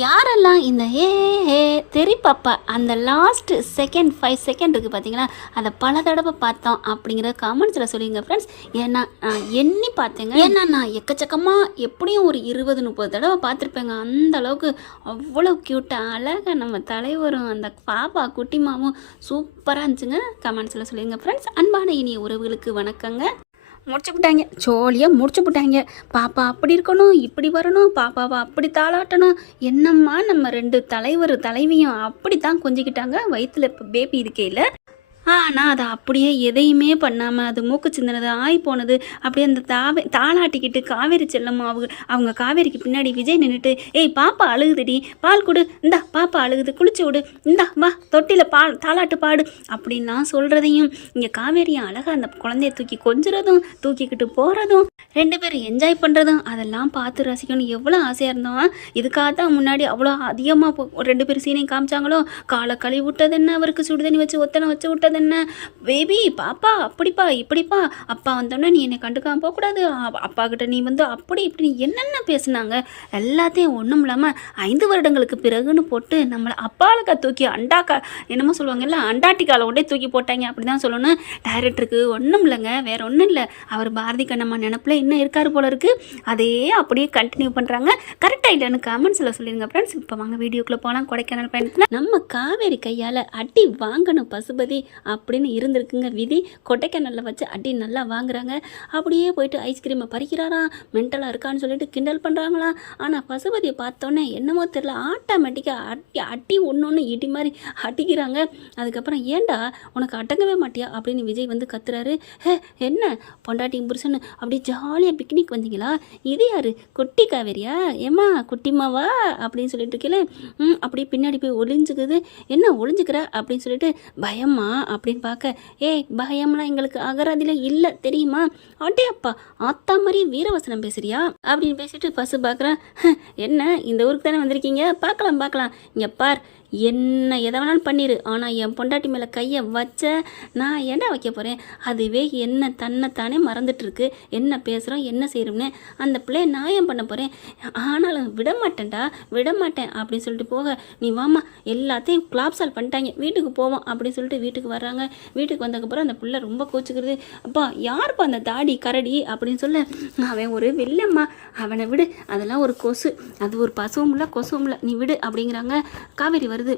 யாரெல்லாம் இந்த ஏ ஏ தெரிப்பாப்பா அந்த லாஸ்ட் செகண்ட் ஃபைவ் செகண்ட் இருக்குது பார்த்தீங்களா அதை பல தடவை பார்த்தோம் அப்படிங்கிற கமெண்ட்ஸில் சொல்லிங்க ஃப்ரெண்ட்ஸ் ஏன்னா நான் எண்ணி பார்த்தேங்க. ஏன்னா நான் எக்கச்சக்கமாக எப்படியும் ஒரு இருபது முப்பது தடவை பார்த்துருப்பேங்க. அந்த அளவுக்கு அவ்வளோ க்யூட்டாக அழகாக நம்ம தலைவரும் அந்த பாப்பா குட்டிமாவும் சூப்பராக இருந்துச்சுங்க. கமெண்ட்ஸில் சொல்லிங்க ஃப்ரெண்ட்ஸ் அன்பான இனிய உறவுகளுக்கு வணக்கங்க. முடிச்சு விட்டாங்க ஜோலியாக முடிச்சு விட்டாங்க பாப்பா அப்படி இருக்கணும் இப்படி வரணும் பாப்பாவை அப்படி தாளாட்டணும். என்னம்மா நம்ம ரெண்டு தலைவர் தலைவியும் அப்படி தான் கொஞ்சிக்கிட்டாங்க. வயிற்றுல இப்போ பேபி இருக்கையில் ஆனால் அதை அப்படியே எதையுமே பண்ணாமல் அது மூக்கு சிந்தினது ஆய் போனது. அப்படியே அந்த தாவே தாளாட்டிக்கிட்டு காவேரி செல்லம்மா அவங்க அவங்க காவேரிக்கு பின்னாடி விஜய் நின்றுட்டு ஏய் பாப்பா அழுகுதுடி. பால் கொடு. இந்தா பாப்பா அழுகுது. குளிச்சு விடு. இந்தா வா. தொட்டியில் பால் தாளாட்டு பாடு. அப்படின்லாம் சொல்கிறதையும் இங்கே காவேரியை அழகாக அந்த குழந்தைய தூக்கி கொஞ்சுறதும் தூக்கிக்கிட்டு போகிறதும் ரெண்டு பேரும் என்ஜாய் பண்ணுறதும் அதெல்லாம் பார்த்து ரசிக்கணும் எவ்வளோ ஆசையாக இருந்தோம் இதுக்காக தான் முன்னாடி அவ்வளோ அதிகமாக ரெண்டு பேரும் சீனையும் காமிச்சாங்களோ? காலை கழுவி விட்டது என்ன? அவருக்கு சுடுதண்ணி வச்சு ஒத்தனை வச்சு விட்டது என்ன பேபி பாப்பா அப்படிப்பா இப்படிப்பா. அப்பா வந்தோடனே நீ என்னை கண்டுக்காம போகக்கூடாது. அப்பா கிட்ட நீ வந்து அப்படி இப்படி என்னென்ன பேசுனாங்க? எல்லாத்தையும் ஒன்றும் இல்லாமல் ஐந்து வருடங்களுக்கு பிறகுன்னு போட்டு நம்மளை அப்பாளுக்கா தூக்கி அண்டாக்கா என்னமோ சொல்லுவாங்கல்ல அண்டாட்டிக்காவில் கொண்டே தூக்கி போட்டாங்க. அப்படி தான் சொல்லணும். டைரக்டருக்கு ஒன்றும் இல்லைங்க. வேற ஒன்றும் இல்லை. அவர் பாரதி கண்ணம்மா நினப்பில் இன்னும் இருக்கார் போல இருக்குது அதே அப்படியே கண்டினியூ பண்ணுறாங்க கரெக்டாக இல்லைன்னு கமெண்ட்ஸில் சொல்லிடுங்க ஃப்ரெண்ட்ஸ் இப்போ வாங்க வீடியோக்குள்ளே போனால் கொடைக்கானல் பயணத்தில். நம்ம காவேரி கையால் அடி வாங்கணும் பசுபதி. அப்படின்னு இருந்திருக்குங்க. விதி கொடைக்கானலில் வச்சு அடி நல்லா வாங்குறாங்க. அப்படியே போயிட்டு ஐஸ்கிரீமை பறிக்கிறாராம் மென்டலாக இருக்கான்னு சொல்லிட்டு கிண்டல் பண்ணுறாங்களா ஆனால் பசுபதியை பார்த்தோன்னே என்னமோ தெரில ஆட்டோமேட்டிக்காக அட்டி அட்டி ஒன்று ஒன்று இடி மாதிரி அடிக்கிறாங்க. அதுக்கப்புறம் ஏண்டா உனக்கு அடங்கவே மாட்டியா? அப்படின்னு விஜய் வந்து கத்துறாரு. ஹே என்ன? பொண்டாட்டி புருஷன் அப்படியே ஜாலியாக பிக்னிக் வந்தீங்களா? இது யாரு? குட்டி காவேரியா? ஏம்மா குட்டிமாவா அப்படின்னு சொல்லிட்டு இருக்கீங்களே ம் அப்படியே பின்னாடி போய் ஒளிஞ்சுக்குது. என்ன ஒளிஞ்சுக்கிற? அப்படின்னு சொல்லிட்டு பயமா? அப்படின்னு பார்க்க ஏய் பயம்லாம் எங்களுக்கு அகராதியில் இல்லை தெரியுமா? அட்டே அப்பா ஆத்தா மாதிரி வீரவசனம் பேசுறியா? அப்படின்னு பேசிட்டு பசு பார்க்குறேன் என்ன இந்த ஊருக்கு தானே வந்திருக்கீங்க? பார்க்கலாம் பார்க்கலாம். இங்கே பார் என்ன எதை வேணாலும் பண்ணிடு ஆனால் என் பொண்டாட்டி மேலே கையை வச்ச நான் என்ன வைக்க போகிறேன் அதுவே என்ன தன்னைத்தானே மறந்துட்டுருக்கு. என்ன பேசுகிறோம் என்ன செய்கிறோம்னு அந்த பிள்ளைய நான் ஏன் பண்ண போகிறேன் ஆனாலும் விட மாட்டேன்டா. விட மாட்டேன் அப்படின்னு சொல்லிட்டு போக நீ வாமா எல்லாத்தையும் கிளாப்ஸால் பண்ணிட்டாங்க. வீட்டுக்கு போவோம். அப்படின்னு சொல்லிட்டு வீட்டுக்கு வர்றாங்க. வீட்டுக்கு வந்ததுக்கப்புறம் அந்த பிள்ளை ரொம்ப கோச்சுக்கிறது. அப்பா யாருப்பா அந்த தாடி கரடி? அப்படின்னு சொல்ல அவன் ஒரு வெள்ளம்மா அவனை விடு. அதெல்லாம் ஒரு கொசு. அது ஒரு பசுவும் இல்லை கொசுவும் இல்லை. நீ விடு. அப்படிங்கிறாங்க. காவேரி வருது. வருது.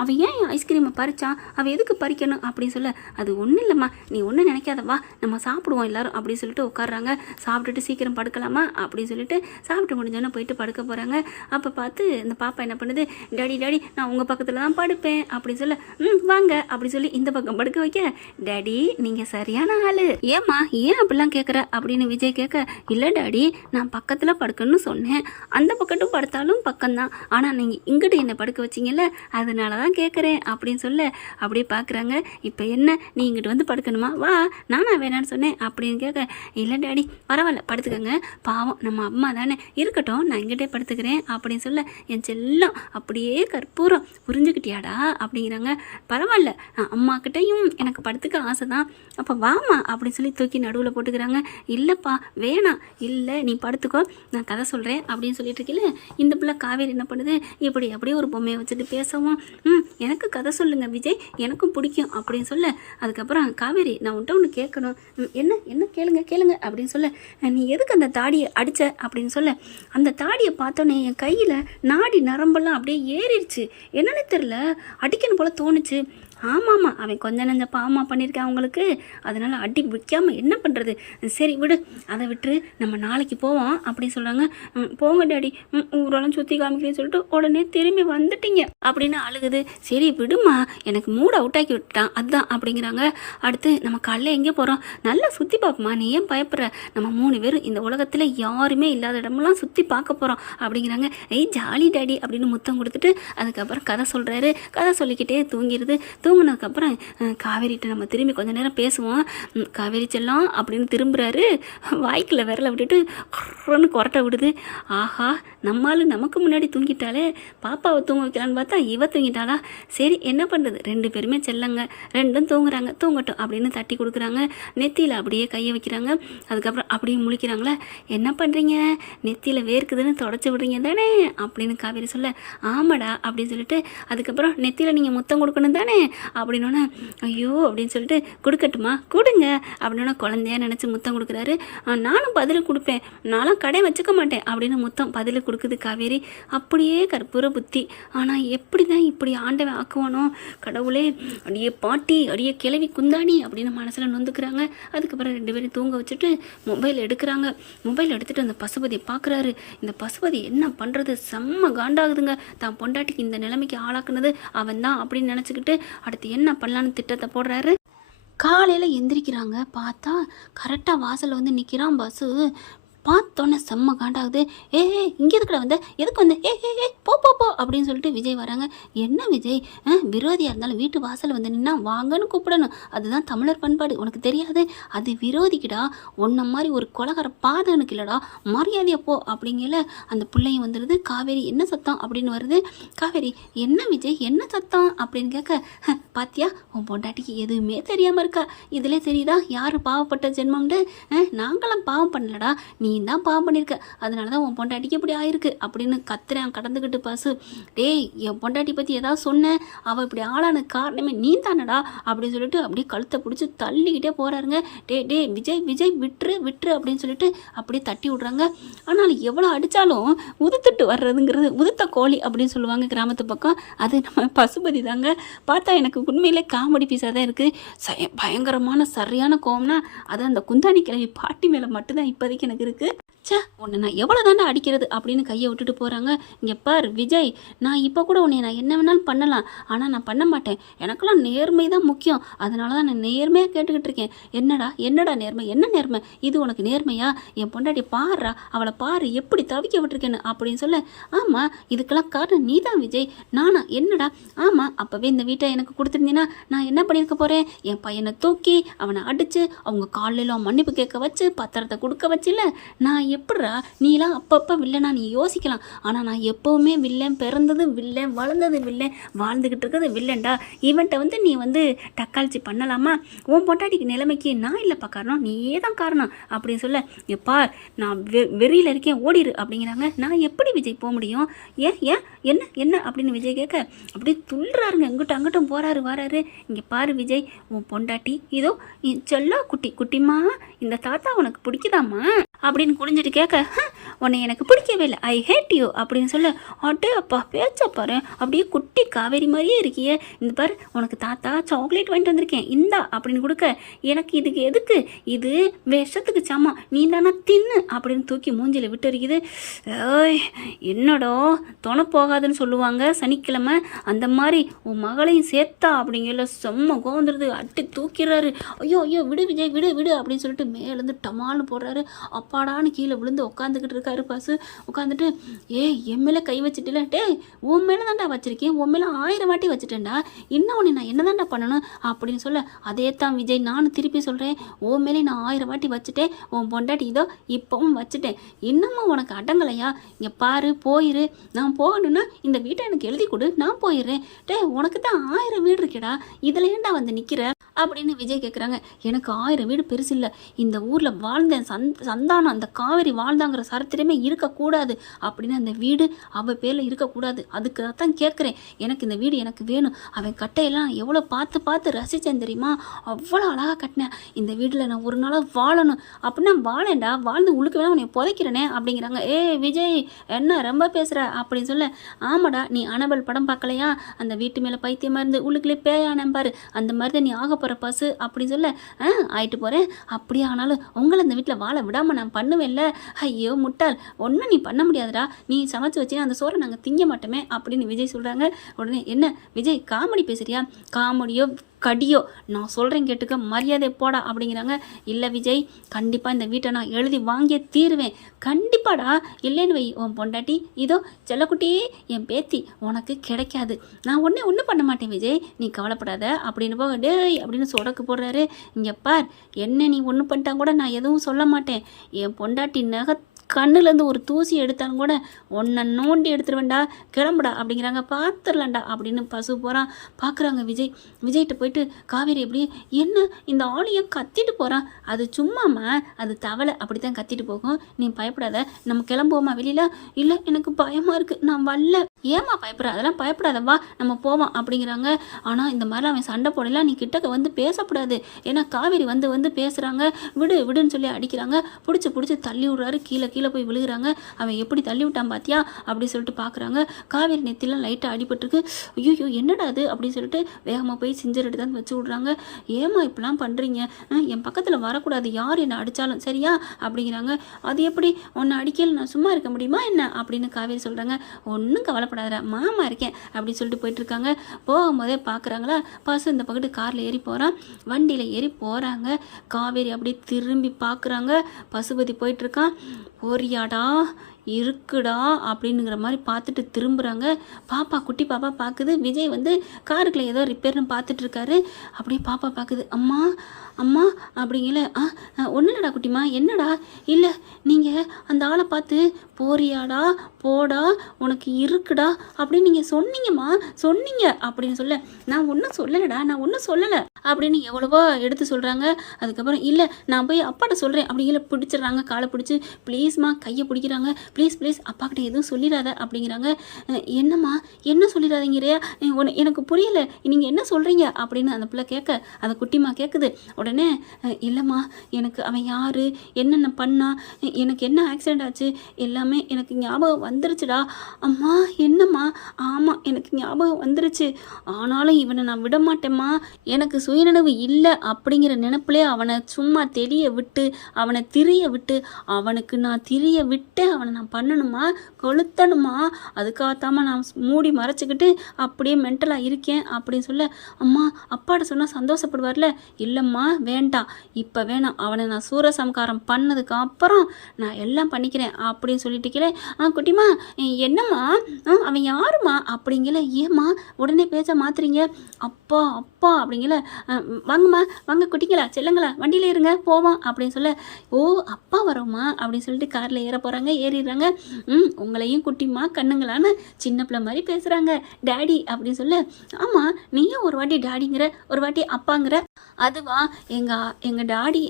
அவள் ஏன் ஐஸ்கிரீமை பறிச்சான் அவள் எதுக்கு பறிக்கணும் அப்படின்னு சொல்ல அது ஒன்றும் இல்லைம்மா. நீ ஒன்றும் நினைக்காத வா. நம்ம சாப்பிடுவோம் எல்லாரும் அப்படின்னு சொல்லிட்டு உட்காடுறாங்க சாப்பிட்டுட்டு சீக்கிரம் படுக்கலாமா? அப்படின்னு சொல்லிட்டு சாப்பிட்டு முடிஞ்சோன்னே போயிட்டு படுக்க போகிறாங்க அப்போ பார்த்து இந்த பாப்பா என்ன பண்ணுது டாடி டாடி நான் உங்கள் பக்கத்தில் தான் படுப்பேன். அப்படின்னு சொல்ல ம் வாங்க. அப்படி சொல்லி இந்த பக்கம் படுக்க வைக்க டாடி நீங்கள் சரியான ஆள். ஏம்மா ஏன் அப்படிலாம் கேட்குற அப்படின்னு விஜய் கேட்க இல்லை டாடி நான் பக்கத்தில் படுக்கணும்னு சொன்னேன். அந்த பக்கட்டும் படுத்தாலும் பக்கம்தான். ஆனால் நீங்கள் இங்கிட்டு என்னை படுக்க வச்சிங்கல்ல அதனால தான் கேட்குறேன் அப்படின்னு சொல்ல அப்படியே பார்க்குறாங்க இப்போ என்ன நீ இங்கிட்டு வந்து படுக்கணுமா? வா நானா வேணான்னு சொன்னேன் அப்படின்னு கேட்க இல்லை டாடி பரவாயில்ல படுத்துக்கோங்க. பாவம் நம்ம அம்மா தானே. இருக்கட்டும் நான் இங்கிட்டே படுத்துக்கிறேன் அப்படின்னு சொல்ல என் செல்லம் அப்படியே கற்பூரம் புரிஞ்சுக்கிட்டியாடா? அப்படிங்கிறாங்க. பரவாயில்ல நான் அம்மாக்கிட்டையும் எனக்கு படுத்துக்க ஆசை தான் அப்போ வாமா அப்படின்னு சொல்லி தூக்கி நடுவில் போட்டுக்கிறாங்க. இல்லைப்பா வேணாம். இல்லை நீ படுத்துக்கோ நான் கதை சொல்கிறேன் அப்படின்னு சொல்லிட்டு இருக்கல இந்த பிள்ளை காவேரி என்ன பண்ணுது? இப்படி அப்படியே ஒரு பொம்மையை வச்சுட்டு பேசவும். ம் எனக்கு கதை சொல்லுங்கள் விஜய். எனக்கும் பிடிக்கும் அப்படின்னு சொல்ல அதுக்கப்புறம் காவேரி நான் உன்ட்ட ஒன்று கேட்கணும். ம், என்ன என்ன? கேளுங்க கேளுங்க அப்படின்னு சொல்ல நீ எதுக்கு அந்த தாடியை அடித்த அப்படின்னு சொல்ல அந்த தாடியை பார்த்தோன்னே என் கையில் நாடி நரம்பெல்லாம் அப்படியே ஏறிடுச்சு. என்னன்னு தெரில அடிக்கணும் போல் தோணுச்சு. ஆமாம்மா அவன் கொஞ்ச நஞ்ச பாவமாக பண்ணியிருக்கான் அவங்களுக்கு. அதனால் அடி விற்காமல் என்ன பண்ணுறது சரி விடு. அதை விட்டு நம்ம நாளைக்கு போவோம். அப்படின்னு சொல்கிறாங்க போங்க டாடி. ம், ஊரெல்லாம் சுற்றி காமிக்கிறேன்னு சொல்லிட்டு உடனே திரும்பி வந்துட்டீங்க. அப்படின்னு அழுகுது. சரி விடுமா எனக்கு மூட் அவுட் ஆக்கி விட்டான் அதுதான் அப்படிங்கிறாங்க. அடுத்து நம்ம காலைல எங்கே போகிறோம் நல்லா சுற்றி பார்ப்போமா நீ ஏன் பயப்படுற? நம்ம மூணு பேரும் இந்த உலகத்தில் யாருமே இல்லாத இடமெல்லாம் சுற்றி பார்க்க போகிறோம் அப்படிங்கிறாங்க. ஏய் ஜாலி டாடி அப்படின்னு முத்தம் கொடுத்துட்டு அதுக்கப்புறம் கதை சொல்கிறாரு கதை சொல்லிக்கிட்டே தூங்கிடுது தூங்கினதுக்கப்புறம் காவேரிகிட்ட நம்ம திரும்பி கொஞ்ச நேரம் பேசுவோம். காவேரி செல்லம் அப்படின்னு திரும்புகிறாரு வாய்க்குள்ள விரல விட்டுட்டு குர்ருன்னு கொரட்டை விடுது. ஆஹா நம்மளும் நமக்கு முன்னாடி தூங்கிட்டாலே பாப்பாவை தூங்க வைக்கலான்னு பார்த்தா இவ தூங்கிட்டாளா? சரி என்ன பண்ணுறது ரெண்டு பேருமே செல்லங்க. ரெண்டும் தூங்குறாங்க. தூங்கட்டும் அப்படின்னு தட்டி கொடுக்குறாங்க. நெத்தியில் அப்படியே கையை வைக்கிறாங்க. அதுக்கப்புறம் அப்படியே முழிக்கிறாங்களே என்ன பண்ணுறீங்க நெத்தியில் வேர்க்குதுன்னு தொடச்சி விடுறீங்க தானே? அப்படின்னு காவேரி சொல்ல ஆமாடா அப்படின்னு சொல்லிட்டு அதுக்கப்புறம் நெத்தியில் நீங்கள் முத்தம் கொடுக்கணும் தானே? அப்படின்னோன்னே ஐயோ அப்படின்னு சொல்லிட்டு கொடுக்கட்டுமா? கொடுங்க அப்படின்னா குழந்தைய நினச்சி முத்தம் கொடுக்குறாரு. நானும் பதில் கொடுப்பேன். நானும் கடை வச்சுக்க மாட்டேன் அப்படின்னு முத்தம் பதில் கொடுக்குது காவேரி. அப்படியே கற்பூர புத்தி. ஆனால் எப்படி தான் இப்படி ஆண்டவன் ஆக்குவானோ? கடவுளே அடியே பாட்டி அடியே கிளவி குந்தாணி அப்படின்னு மனசில் நொந்துக்கிறாங்க. அதுக்கப்புறம் ரெண்டு பேரும் தூங்க வச்சுட்டு மொபைல் எடுக்கிறாங்க. மொபைல் எடுத்துகிட்டு அந்த பசுபதியை பார்க்குறாரு இந்த பசுபதி என்ன பண்ணுறது செம்ம காண்டாகுதுங்க. தான் பொண்டாட்டிக்கு இந்த நிலைமைக்கு ஆளாக்குனது அவன் தான் அப்படின்னு நினச்சிக்கிட்டு அடுத்து என்ன பண்ணலான்னு திட்டத்தை போடுறாரு? காலையில் எந்திரிக்கிறாங்க. பார்த்தா கரெக்டாக வாசலில் வந்து நிற்கிறான் பஸ்ஸு பார்த்தோன்னே செம்ம காண்டாகுது. ஏ இங்கே இருக்கிற வந்த? எதுக்கு வந்த? ஏ ஏ ஏ போ போ போ அப்படின்னு சொல்லிட்டு விஜய் வராங்க. என்ன விஜய்? விரோதியாக இருந்தாலும் வீட்டு வாசல் வந்து நின்னா வாங்கன்னு கூப்பிடணும். அதுதான் தமிழர் பண்பாடு. உனக்கு தெரியாது? அது விரோதிக்குடா. உன்ன மாதிரி ஒரு கொலகார பாதனுக்கு இல்லைடா. மரியாதையை போ அப்படிங்கல அந்த பிள்ளையும் வந்துடுது காவேரி என்ன சத்தம்? அப்படின்னு வருது. காவேரி என்ன விஜய்? என்ன சத்தம்? அப்படின்னு கேட்க "ஹ, பாத்தியா? உன் பொண்டாட்டிக்கு எதுவுமே தெரியாமல் இருக்கா? இதிலே தெரியுதா? யார் பாவப்பட்ட ஜென்மம்னு? நாங்களாம் பாவம் பண்ணலடா. நீ தான் பாவம் பண்ணியிருக்க. அதனால தான் உன் பொண்டாட்டிக்கு இப்படி ஆயிருக்கு. அப்படின்னு கத்துறேன் கடந்துக்கிட்டு பாசு. டேய் என் பொண்டாட்டி பற்றி ஏதாவது சொன்னேன் அவள் இப்படி ஆளான காரணமே நீ தானடா அப்படின்னு சொல்லிட்டு அப்படியே கழுத்தை பிடிச்சி தள்ளிக்கிட்டே போகிறாருங்க டே டே விஜய் விஜய் விட்டுரு விட்டுரு அப்படின்னு சொல்லிட்டு அப்படியே தட்டி விட்றாங்க. ஆனால் எவ்வளோ அடித்தாலும் உதுத்துட்டு வர்றதுங்கிறது உதுத்த கோழி அப்படின்னு சொல்லுவாங்க கிராமத்து பக்கம். அது நம்ம பசுபதி தாங்க. பார்த்தா எனக்கு உண்மையிலே காமெடி பீஸாக தான் இருக்குது ச பயங்கரமான சரியான கோம்னா அது அந்த குந்தாணி கிழவி பாட்டி மேலே மட்டும்தான் இப்போதைக்கு எனக்கு இருக்குது ச்சே உன்னை நான் எவ்வளோ தானே அடிக்கிறது அப்படின்னு கையை விட்டுட்டு போகிறாங்க இங்கே பார் விஜய் நான் இப்போ கூட உன்னை நான் என்ன வேணாலும் பண்ணலாம். ஆனால் நான் பண்ண மாட்டேன். எனக்கெல்லாம் நேர்மை தான் முக்கியம். அதனால தான் நான் நேர்மையாக கேட்டுக்கிட்டு இருக்கேன். என்னடா என்னடா நேர்மை? என்ன நேர்மை? இது உனக்கு நேர்மையா? என் பொண்டாட்டி பாருறா அவளை பாரு எப்படி தவிக்க விட்டுருக்கேன்னு அப்படின்னு சொல்ல ஆமாம் இதுக்கெல்லாம் காரணம் நீ தான் விஜய். நானா என்னடா? ஆமாம் அப்போவே இந்த வீட்டை எனக்கு கொடுத்துருந்தீங்கன்னா நான் என்ன பண்ணியிருக்க போகிறேன் என் பையனை தூக்கி அவனை அடித்து அவங்க காலையில் மன்னிப்பு கேட்க வச்சு பத்திரத்தை கொடுக்க வச்சுல நான் எப்படிடா? நீலாம் அப்பப்போ வில்லனா நீ யோசிக்கலாம். ஆனால் நான் எப்போவுமே வில்லன் பிறந்தது வில்லன் வளர்ந்தது வில்லன் வாழ்ந்துக்கிட்டு இருக்கிறது வில்லன்டா. இவன்ட்ட வந்து நீ வந்து டக்கால்ச்சி பண்ணலாமா? உன் பொண்டாட்டிக்கு நிலைமைக்கு நான் இல்லைப்பா காரணம் நீயே தான் காரணம் அப்படின்னு சொல்ல எப்பா நான் வெ வெறியில் இருக்கேன் ஓடிரு அப்படிங்கிறாங்க. நான் எப்படி விஜய் போக முடியும்? ஏன் ஏன் என்ன என்ன அப்படின்னு விஜய் கேட்க அப்படியே துள்ளுறாருங்க இங்கிட்டும் அங்கிட்டும் போகிறாரு வராரு. இங்கே பாரு விஜய் உன் பொண்டாட்டி இதோ செல்லா குட்டி குட்டிமா இந்த தாத்தா உனக்கு பிடிக்குதாம்மா? அப்படின்னு குடிஞ்சிட்டு கேட்க உன்னை எனக்கு பிடிக்கவே இல்லை. ஐ ஹேட் யூ அப்படின்னு சொல்ல அட்டே அப்பா பேச்ச பாரு. அப்படியே குட்டி காவேரி மாதிரியே இருக்கியே. இந்த பாரு உனக்கு தாத்தா சாக்லேட் வாங்கிட்டு வந்திருக்கேன். இந்தா அப்படின்னு கொடுக்க எனக்கு இதுக்கு எதுக்கு? இது விஷத்துக்கு சமம். நீ தானே தின்னு அப்படின்னு தூக்கி மூஞ்சில் விட்டு இருக்குது ஏய் என்னடோ? துணை போகாதுன்னு சொல்லுவாங்க சனிக்கிழமை. அந்த மாதிரி உன் மகளையும் சேர்த்தா அப்படிங்கல செம்ம கோந்துருது அட்டி தூக்கிறாரு. ஐயோ ஐயோ விடு விஜய் விடு விடு அப்படின்னு சொல்லிட்டு மேலேருந்து டமால்னு போடுறாரு. அப்பாடான்னு கீழே விழுந்து உட்காந்துக்கிட்டு இருக்க கருப்பாசு உட்காந்துட்டு ஏய் என் மேலே கை வச்சுட்டுல டே உன் மேலே தான்டா வச்சுருக்கேன். உன் மேலே ஆயிரம் வாட்டி வச்சுட்டேன்டா. இன்னும் உன்னை நான் என்ன தான்டா பண்ணணும்? அப்படின்னு சொல்ல அதே தான் விஜய் நானும் திருப்பி சொல்கிறேன் உன் மேலே நான் ஆயிரம் வாட்டி வச்சுட்டேன். உன் பொண்டாட்டி இதோ இப்போவும் வச்சுட்டேன். இன்னமும் உனக்கு அடங்கலையா? இங்கே பாரு போயிரு. நான் போகணும்னா இந்த வீட்டை எனக்கு எழுதி கொடு. நான் போயிடுறேன். டே உனக்கு தான் ஆயிரம் வீடு இருக்கேடா. இதில் ஏன்டா வந்து நிற்கிற அப்படின்னு விஜய் கேட்குறாங்க எனக்கு ஆயிரம் வீடு பெருசு இல்லை. இந்த ஊரில் வாழ்ந்த சந்த் சந்தானம் அந்த காவேரி வாழ்ந்தாங்கிற சரித்திரமே இருக்கக்கூடாது அப்படின்னு அந்த வீடு அவள் பேரில் இருக்கக்கூடாது. அதுக்கு தான் கேட்குறேன் எனக்கு இந்த வீடு எனக்கு வேணும். அவன் கட்டையெல்லாம் எவ்வளோ பார்த்து பார்த்து ரசித்தேன் தெரியுமா? அவ்வளோ அழகாக கட்டினேன். இந்த வீட்டில் நான் ஒரு நாளாக வாழணும். அப்படின்னா வாழேன்டா. வாழ்ந்து உழுக்க வேணா உன்னை புதைக்கிறனே அப்படிங்கிறாங்க. ஏ விஜய் என்ன ரொம்ப பேசுகிற அப்படின்னு சொல்ல ஆமாடா நீ அனபல் படம் பார்க்கலையா? அந்த வீட்டு மேலே பைத்தியமாக இருந்து உள்ளுக்குள்ளே பேயானேன் பாரு. அந்த மாதிரி தான் நீ ஆகப்போ போகிற பசு அப்படின்னு சொல்ல ஆ ஆயிட்டு போகிறேன் அப்படியே ஆனாலும் உங்களை இந்த வீட்டில் வாழ விடாமல் நான் பண்ணுவேன்ல. ஐயோ முட்டாள். ஒன்றும் நீ பண்ண முடியாதுடா. நீ சமைச்சு வச்சினா அந்த சோறை நாங்கள் திங்க மாட்டோமே அப்படின்னு விஜய் சொல்கிறாங்க உடனே என்ன? விஜய் காமெடி பேசுறியா? காமெடியோ கடியோ? நான் சொல்கிறேன் கேட்டுக்க மரியாதை போடா அப்படிங்கிறாங்க. இல்லை விஜய் கண்டிப்பாக இந்த வீட்டை நான் எழுதி வாங்கியே தீருவேன். கண்டிப்பாடா. இல்லைன்னு வை உன் பொண்டாட்டி. இதோ செல்லக்குட்டி என் பேத்தி உனக்கு கிடைக்காது. நான் ஒன்றே ஒன்றும் பண்ண மாட்டேன் விஜய். நீ கவலைப்படாத அப்படின்னு போக டேய் அப்படின்னு சொடக்கு போடுறாரு. இங்கே பார் என்ன நீ ஒன்று பண்ணிட்டா கூட நான் எதுவும் சொல்ல மாட்டேன். என் பொண்டாட்டி நகை கண்ணுலேருந்து ஒரு தூசி எடுத்தாலும் கூட உன்னை நோண்டி எடுத்துருவேன்டா கிளம்புடா அப்படிங்கிறாங்க. பார்த்துடலாம்டா அப்படின்னு பசு போகிறான் பார்க்குறாங்க விஜய். விஜய்கிட்ட போயிட்டு காவேரி எப்படி? என்ன? இந்த ஆளியை கத்திட்டு போகிறான் அது சும்மாம்மா. அது தவளை. அப்படி தான் கத்திட்டு போகும். நீ பயப்படாத. நம்ம கிளம்புவோமா வெளியில்? இல்லை எனக்கு பயமாக இருக்குது நான் வரல. ஏம்மா பயப்படுற? அதெல்லாம் பயப்படாத. வா நம்ம போவோம். அப்படிங்கிறாங்க. ஆனால் இந்த மாதிரிலாம் அவன் சண்டை போடலாம் நீ கிட்டக்க வந்து பேசக்கூடாது. ஏன்னா காவேரி வந்து வந்து பேசுகிறாங்க விடு விடுன்னு சொல்லி அடிக்கிறாங்க. பிடிச்சி பிடிச்சி தள்ளி விடுறாரு. கீழே கீழே போய் விழுகிறாங்க. அவன் எப்படி தள்ளி விட்டான் பாத்தியா? அப்படின்னு சொல்லிட்டு பார்க்குறாங்க காவேரி நெத்திலாம் லைட்டாக அடிபட்டிருக்கு. ஐயோ என்னடா அது அப்படின்னு சொல்லிட்டு வேகமாக போய் சிஞ்சர் எடுத்து வச்சு விட்றாங்க. ஏம்மா இப்படிலாம் பண்ணுறீங்க என் பக்கத்தில் வரக்கூடாது. யார் என்னை அடித்தாலும் சரியா? அப்படிங்கிறாங்க. அது எப்படி? உன்னை அடிக்கல நான் சும்மா இருக்க முடியுமா என்ன? அப்படின்னு காவேரி சொல்கிறாங்க ஒன்றும் கவலைப்படாத மாமா இருக்கேன் அப்படின்னு சொல்லிட்டு போயிட்டு இருக்காங்க. போகும்போதே பார்க்குறாங்களா பசு இந்த பக்கத்து காரில் ஏறி போகிறான் வண்டியில் ஏறி போகிறாங்க காவேரி அப்படியே திரும்பி பார்க்குறாங்க பசுபதி போயிட்டுருக்கான் போறியாடா? இருக்குடா அப்படிங்கிற மாதிரி பார்த்துட்டு திரும்புகிறாங்க பாப்பா குட்டி பாப்பா பார்க்குது. விஜய் வந்து காருக்குள்ள ஏதோ ரிப்பேர்னு பார்த்துட்ருக்காரு அப்படியே பாப்பா பார்க்குது. அம்மா அம்மா அப்படிங்கல ஆ ஒன்றும் இல்லைடா குட்டிமா என்னடா? இல்லை நீங்கள் அந்த ஆளை பார்த்து போறியாடா போடா உனக்கு இருக்குடா அப்படின்னு நீங்கள் சொன்னீங்கம்மா சொன்னீங்க அப்படின்னு சொல்ல நான் ஒன்றும் சொல்லலைடா நான் ஒன்றும் சொல்லலை அப்படின்னு எவ்வளவோ எடுத்து சொல்கிறாங்க அதுக்கப்புறம் இல்லை நான் போய் அப்பாட்ட சொல்கிறேன் அப்படிங்கிற பிடிச்சிடுறாங்க. காலை பிடிச்சி ப்ளீஸ்மா கையை பிடிக்கிறாங்க. ப்ளீஸ் ப்ளீஸ் அப்பாக்கிட்ட எதுவும் சொல்லிடாத அப்படிங்கிறாங்க. என்னம்மா என்ன சொல்லிடாதீங்கறியா? உன எனக்கு புரியல. நீங்கள் என்ன சொல்கிறீங்க அப்படின்னு அந்த பிள்ளை கேட்க அந்த குட்டிமா கேட்குது உடனே இல்லைம்மா எனக்கு அவன் யார்? என்னென்ன பண்ணா? எனக்கு என்ன ஆக்சிடெண்ட் ஆச்சு? எல்லாமே எனக்கு ஞாபகம் வந்துருச்சுடா. அம்மா என்னம்மா? ஆமாம் எனக்கு ஞாபகம் வந்துருச்சு. ஆனாலும் இவனை நான் விட மாட்டேம்மா எனக்கு சுயநினைவு இல்லை அப்படிங்கிற நினப்பிலே அவனை சும்மா தெரிய விட்டு அவனை திரிய விட்டு அவனுக்கு நான் திரிய விட்டு அவனை நான் பண்ணணுமா? கொளுத்தணுமா? அதுக்காகத்தாம்மா நான் மூடி மறைச்சிக்கிட்டு அப்படியே மென்டலாக இருக்கேன் அப்படின்னு சொல்ல அம்மா அப்பாட்ட சொன்னால் சந்தோஷப்படுவார்ல? இல்லைம்மா வேண்டாம் இப்போ வேணாம். அவனை நான் சூரசம்காரம் பண்ணதுக்கு அப்புறம் நான் எல்லாம் பண்ணிக்கிறேன். அப்படின்னு சொல்லிட்டு கீழே ஆ குட்டிமா என்னம்மா? அவன் யாருமா அப்படிங்கல ஏம்மா உடனே பேச மாத்துறீங்க? அப்பா அப்பா. அப்படிங்கல வாங்கம்மா வாங்க குட்டிங்களா செல்லுங்களா வண்டியில் இருங்க போவோம். அப்படின்னு சொல்ல ஓ அப்பா வரோம்மா. அப்படின்னு சொல்லிட்டு காரில் ஏற போகிறாங்க ஏறிடுறாங்க ம் உங்களையும் குட்டிமா கண்ணுங்களான்னு சின்ன பிள்ளை மாதிரி பேசுகிறாங்க டேடி அப்படின்னு சொல்ல ஆமாம் நீயும் ஒரு வாட்டி டாடிங்கிற ஒரு வாட்டி அப்பாங்கிற அதுவா எங்கள் எங்கள் டாடி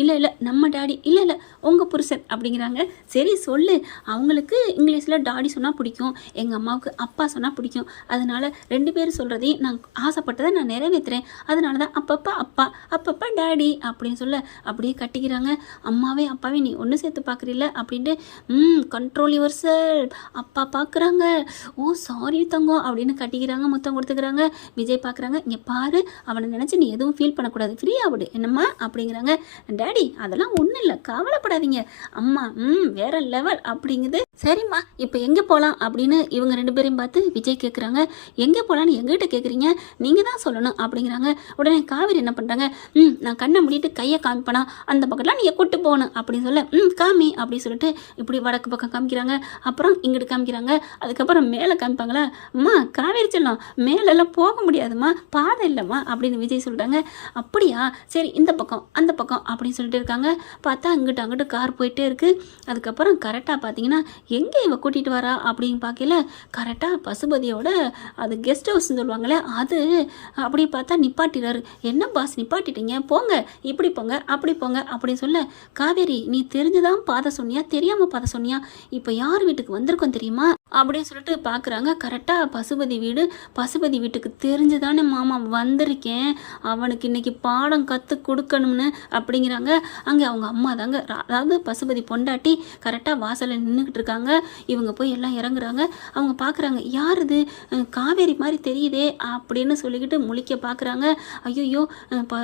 இல்லை இல்லை நம்ம டாடி இல்லை இல்லை உங்கள் புருஷன் அப்படிங்கிறாங்க. சரி சொல்லு. அவங்களுக்கு இங்கிலீஷில் டாடி சொன்னால் பிடிக்கும். எங்கள் அம்மாவுக்கு அப்பா சொன்னால் பிடிக்கும். அதனால் ரெண்டு பேரும் சொல்கிறதையும் நான் ஆசைப்பட்டதை நான் நிறைவேற்றுறேன் அதனால தான் அப்பப்போ அப்பா அப்பப்போ டாடி அப்படின்னு சொல்ல அப்படியே கட்டிக்கிறாங்க. அம்மாவே அப்பாவே நீ ஒன்று சேர்த்து பார்க்குறீல்ல அப்படின்ட்டு ம் கண்ட்ரோல் யுவர் செல்ஃப் அப்பா பார்க்குறாங்க ஓ சாரி தங்கம் அப்படின்னு கட்டிக்கிறாங்க மொத்தம் கொடுத்துக்கிறாங்க விஜய் பார்க்குறாங்க இங்கே பாரு அவனை நினச்சி நீ எதுவும் ஃபீல் பண்ணக்கூடாது. ஃப்ரீ விடு. என்னம்மா? அப்படிங்கிறாங்க. டேடி அதெல்லாம் ஒன்றும் இல்லை. கவலைப்படாதீங்க. அம்மா ம் வேற லெவல் அப்படிங்குது. சரிம்மா இப்போ எங்கே போகலாம் அப்படின்னு இவங்க ரெண்டு பேரையும் பார்த்து விஜய் கேட்குறாங்க எங்கே போகலான்னு எங்ககிட்ட கேட்குறீங்க நீங்கள் தான் சொல்லணும் அப்படிங்கிறாங்க. உடனே காவேரி என்ன பண்ணுறாங்க ம் நான் கண்ணை மூடிட்டு கையை காமிப்பேனா? அந்த பக்கம்லாம் நீங்கள் கூட்டு போகணும் அப்படின்னு சொல்ல ம் காமி அப்படி சொல்லிட்டு இப்படி வடக்கு பக்கம் காமிக்கிறாங்க அப்புறம் இங்கிட்டு காமிக்கிறாங்க அதுக்கப்புறம் மேலே காமிப்பாங்களா? அம்மா காவேரி செல்லம் மேலெல்லாம் போக முடியாதும்மா பாதை இல்லைம்மா அப்படின்னு விஜய் சொல்கிறாங்க அப்படியா? சரி இந்த பக்கம் அந்த பக்கம் அப்படின்னு சொல்லிட்டு இருக்காங்க. பார்த்தா அங்கிட்டு அங்கிட்டு கார் போயிட்டே இருக்குது அதுக்கப்புறம் கரெக்டாக பார்த்தீங்கன்னா எங்கே இவ கூட்டிகிட்டு வரா அப்படின்னு பார்க்கல. கரெக்டாக பசுபதியோட அது கெஸ்ட் ஹவுஸ்னு சொல்லுவாங்களே அது அப்படி பார்த்தா நிப்பாட்டிறாரு என்ன பாஸ் நிப்பாட்டிட்டீங்க? போங்க இப்படி போங்க அப்படி போங்க அப்படின்னு சொல்ல காவேரி நீ தெரிஞ்சுதான் பாதை சொன்னியா? தெரியாமல் பாதை சொன்னியா? இப்போ யார் வீட்டுக்கு வந்திருக்கோம் தெரியுமா? அப்படின்னு சொல்லிட்டு பார்க்குறாங்க கரெக்டாக பசுபதி வீடு பசுபதி வீட்டுக்கு தெரிஞ்சு தானே மாமா வந்திருக்கேன். அவனுக்கு இன்னைக்கு பாடம் கற்றுக் கொடுக்கணும்னு அப்படிங்கிறாங்க. அங்கே அவங்க அம்மா தாங்க. ரா- அதாவது பசுபதி பொண்டாட்டி கரெக்டாக வாசலில் நின்றுக்கிட்டு இருக்காங்க. இவங்க போய் எல்லாம் இறங்குறாங்க. அவங்க பார்க்குறாங்க யார் இது? காவேரி மாதிரி தெரியுதே அப்படின்னு சொல்லிக்கிட்டு முழிக்க பார்க்குறாங்க ஐயோ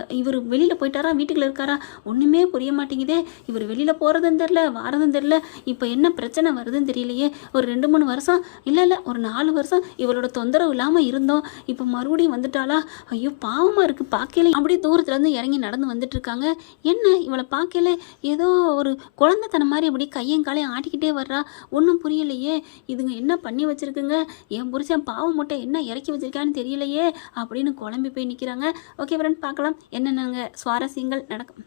இவர் வெளியில் போயிட்டாரா? வீட்டுக்குள்ள இருக்காரா? ஒன்றுமே புரிய மாட்டேங்குதே. இவர் வெளியில் போகிறதும் தெரில வாரதும் தெரில இப்போ என்ன பிரச்சனை வருதுன்னு தெரியலையே. ஒரு ரெண்டு மூணு வருஷம் இல்லை இல்லை ஒரு நாலு வருஷம் இவளோட தொந்தரவு இல்லாமல் இருந்தோம். இப்போ மறுபடியும் வந்துட்டாளா? ஐயோ பாவமாக இருக்குது பார்க்கல அப்படியே தூரத்துலேருந்து இறங்கி நடந்து வந்துட்டு இருக்காங்க. என்ன இவளை பார்க்கல ஏதோ ஒரு குழந்தைத்தனம் மாதிரி அப்படியே கையும் காலையும் ஆட்டிக்கிட்டே வர்றா? ஒன்றும் புரியலையே. இதுங்க என்ன பண்ணி வச்சுருக்குங்க? என் புருஷன் பாவம் மட்டும் என்ன இறக்கி வச்சிருக்கான்னு தெரியலையே. அப்படின்னு குழம்பி போய் நிற்கிறாங்க ஓகே ஃப்ரெண்ட் பார்க்கலாம் என்னென்னங்க? சுவாரஸ்யங்கள் நடக்கும்.